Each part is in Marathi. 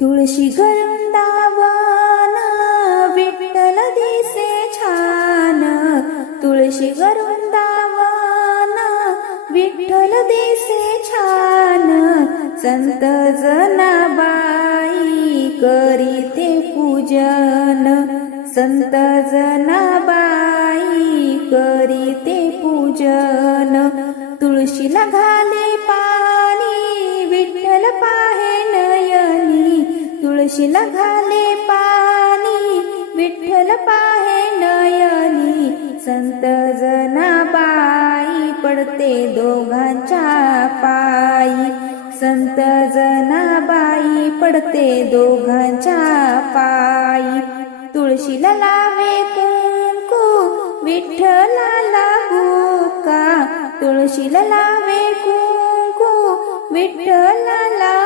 तुळशी वृंदावन विठ्ठल दिसे छान. तुळशी वृंदावन विठ्ठल दिसे छान. संत जनाबाई करीते पूजन. संत जनाबाई करीते पूजन. तुळशीला घाले तुळशीला घाले पाणी? विठ्ठल पाहे नयनी संत जनाबाई पडते दोघांच्या पायी. संत जनाबाई पडते दोघांच्या पायी. तुळशीला लावे कुंकू विठ्ठलाला बुका तुळशीला लावे कुंकू विठ्ठलाला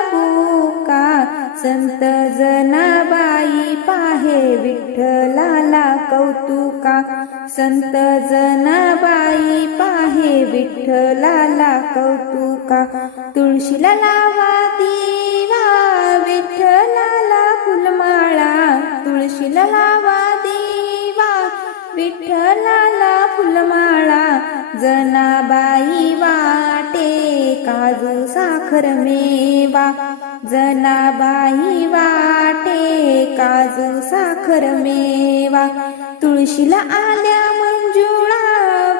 संत जनाबाई पाहे विठ्ठलाला कौतुका. संत जनाबाई पाहे विठ्ठलाला कौतुका. तुळशीला लावा दिवा विठ्ठलाला फुलमाळा. तुळशीला लावा दिवा विठ्ठलाला फुलमाळा. जनाबाई काजू साखर मेवा जनाबाई वाटे काजू साखर मेवा. तुळशीला आल्या मंजुळा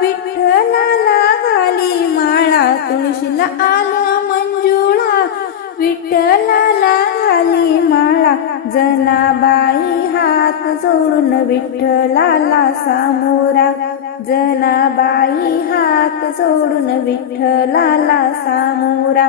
विठ्ठलाला घाली माळा. तुळशीला आल्या मंजुळा विठ्ठलाला घाली माळा. जनाबाई हात जोडून विठ्ठलाला सामोरा. जनाबाई हात जोडून विठ्ठलाला सामोरा.